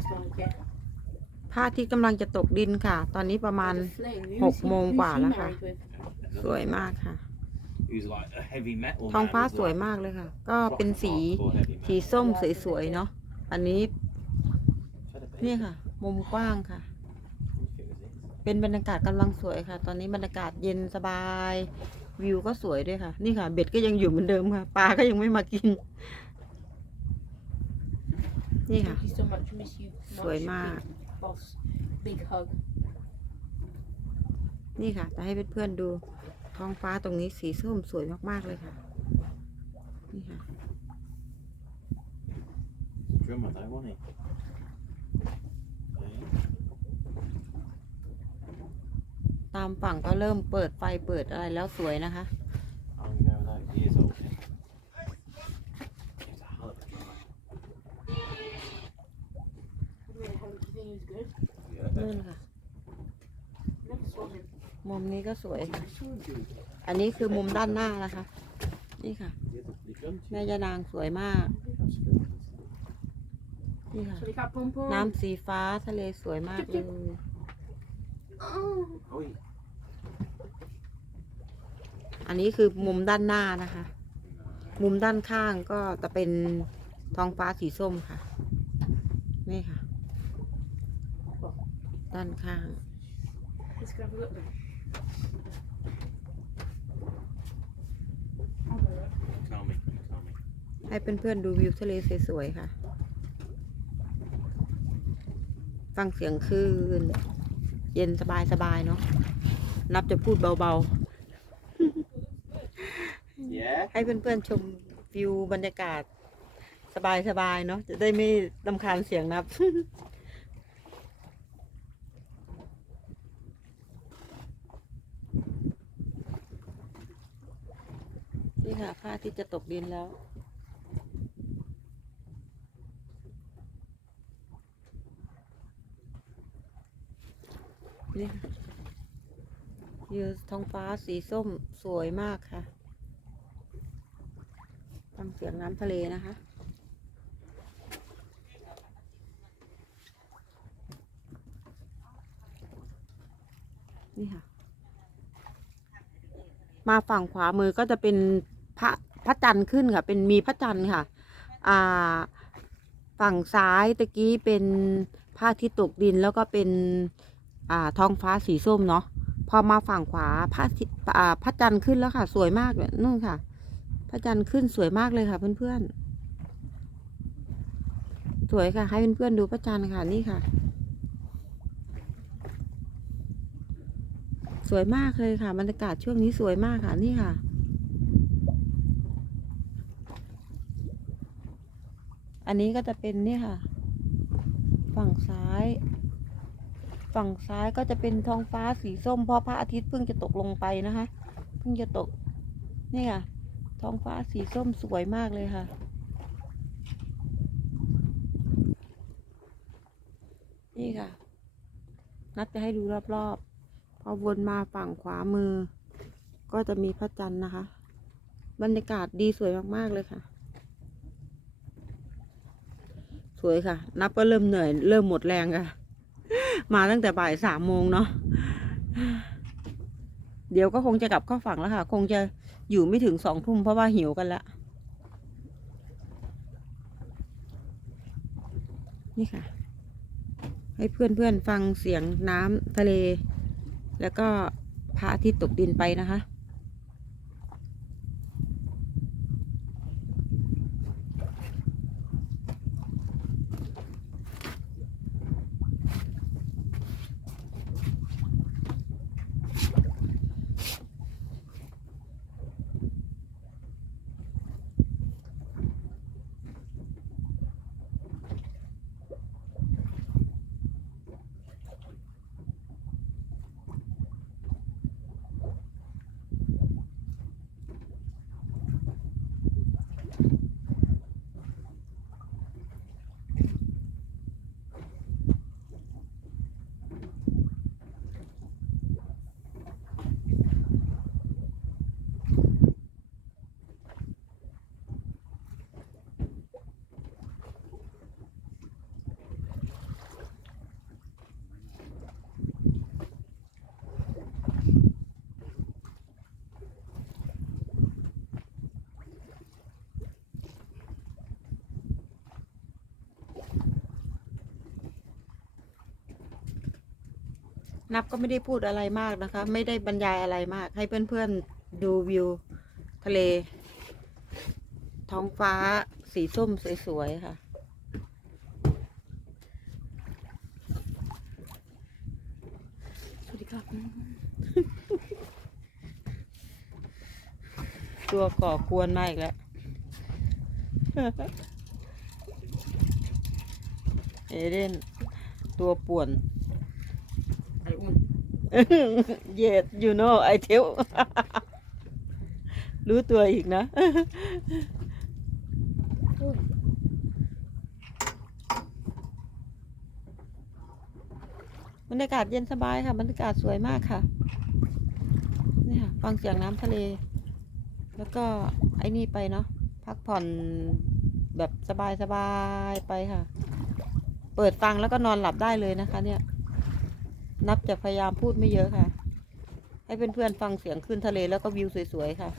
looks like it. พระอาทิตย์กำลังจะตกดินค่ะ ตอนนี้ประมาณ หกโมงกว่าแล้วค่ะ สวยมากค่ะ ท้องฟ้าสวยมากเลยค่ะ ก็เป็นสีสีส้มสวยๆเนาะอันนี้นี่ค่ะ มุมกว้างค่ะ เป็นบรรยากาศกำลังสวยค่ะ ตอนนี้บรรยากาศเย็นสบาย วิวก็สวยด้วยค่ะ นี่ค่ะ เบ็ดก็ยังอยู่เหมือนเดิมค่ะ ปลาก็ยังไม่มากิน นี่ค่ะ Thank you so much. Miss you. สวย much, มาก big Boss. Big hug. นี่ค่ะ จะให้เพื่อนๆดูท้องฟ้าตรงนี้สีส้มสวยมากๆเลยค่ะ นี่ค่ะ Drummer though, wasn't he? Yeah. ตามฝั่งก็เริ่มเปิดไฟเปิดอะไรแล้วสวยนะคะ นู่นค่ะ Never saw him. มุมนี้ก็สวยค่ะ I saw him do it. อันนี้คือมุมด้านหน้านะคะ นี่ค่ะ He had the- the gun to แม่ his ยานางสวยมาก นี่ค่ะ Sorry, cat pom pom. น้ำสีฟ้าทะเลสวยมากเลย Oh. Oi. อันนี้คือมุมด้านหน้านะคะ มุมด้านข้างก็จะเป็นท้องฟ้าสีส้มค่ะ นี่ค่ะ ด้านข้าง Let's go have a look then. I'll go look. Tell me. Tell me. ให้เพื่อนๆดูวิวทะเลสวยๆค่ะ ฟังเสียงคลื่นเย็นสบายๆเนาะ นับจะพูดเบา Yeah. ๆ ให้เพื่อนๆชมวิวบรรยากาศ สบายๆเนาะ จะได้ไม่ลำคาญเสียงนับ นี่ค่ะพระอาทิตย์จะตกดินแล้ว นี่ค่ะวิวท้องฟ้าสีส้มสวยมากค่ะฟังเสียงน้ำทะเลนะคะนี่ค่ะ มาฝั่งขวามือก็จะเป็น พระพระจันทร์ขึ้นค่ะ เป็นมีพระจันทร์ค่ะ อ่า ฝั่งซ้ายตะกี้เป็นพระอาทิตย์ตกดินแล้วก็เป็น อ่าท้องฟ้าสีส้มเนาะพอมาฝั่งขวาพระอาทิตย์อ่าพระจันทร์ขึ้นแล้วค่ะ สวยมากเลยนู่นค่ะ พระจันทร์ขึ้นสวยมากเลยค่ะ เพื่อนๆสวยค่ะ ให้เพื่อนๆดูพระจันทร์ค่ะนี่ค่ะ สวยมากเลยค่ะบรรยากาศช่วงนี้สวยมากค่ะนี่ค่ะ อันนี้ก็จะเป็นนี่ค่ะ ฝั่งซ้าย ฝั่งซ้ายก็จะเป็นท้องฟ้าสีส้มเพราะพระอาทิตย์เพิ่งจะตกลงไปนะคะ เพิ่งจะตก นี่ค่ะ ท้องฟ้าสีส้มสวยมากเลยค่ะ นี่ค่ะ นัดจะให้ดูรอบๆ พอวนมาฝั่งขวามือ ก็จะมีพระจันทร์นะคะ บรรยากาศดีสวยมากๆเลยค่ะ สวยค่ะ นับก็เริ่มเหนื่อย เริ่มหมดแรงค่ะ มาตั้งแต่บ่ายสามโมงเนาะเดี๋ยวก็คงจะกลับเข้าฝั่งแล้วค่ะ คงจะอยู่ไม่ถึงสองทุ่มเพราะว่าหิวกันล้วนี่ค่ะ ให้เพื่อนๆฟังเสียงน้ำทะเล แล้วก็พระอาทิตย์ตกดินไปนะคะ นับก็ไม่ได้พูดอะไรมากนะคะ ไม่ได้บรรยายอะไรมาก ให้เพื่อนๆดูวิว ทะเล ท้องฟ้าสีส้มสวยๆค่ะ สวัสดีครับ ตัวก่อกวนมาอีกแล้วเอเดนตัวป่วนไอ้อุ่น yes you know I tell รู้ตัวอีกนะ บรรยากาศเย็นสบายค่ะ บรรยากาศสวยมากค่ะนี่ค่ะ ฟังเสียงน้ำทะเล แล้วก็ไอ้นี่ไปเนาะ พักผ่อนแบบสบายๆไปค่ะ เปิดฟังแล้วก็นอนหลับได้เลยนะคะเนี่ย นับจะพยายามพูดไม่เยอะค่ะ ให้เพื่อนๆฟังเสียงขึ้นทะเลแล้วก็วิวสวยๆค่ะ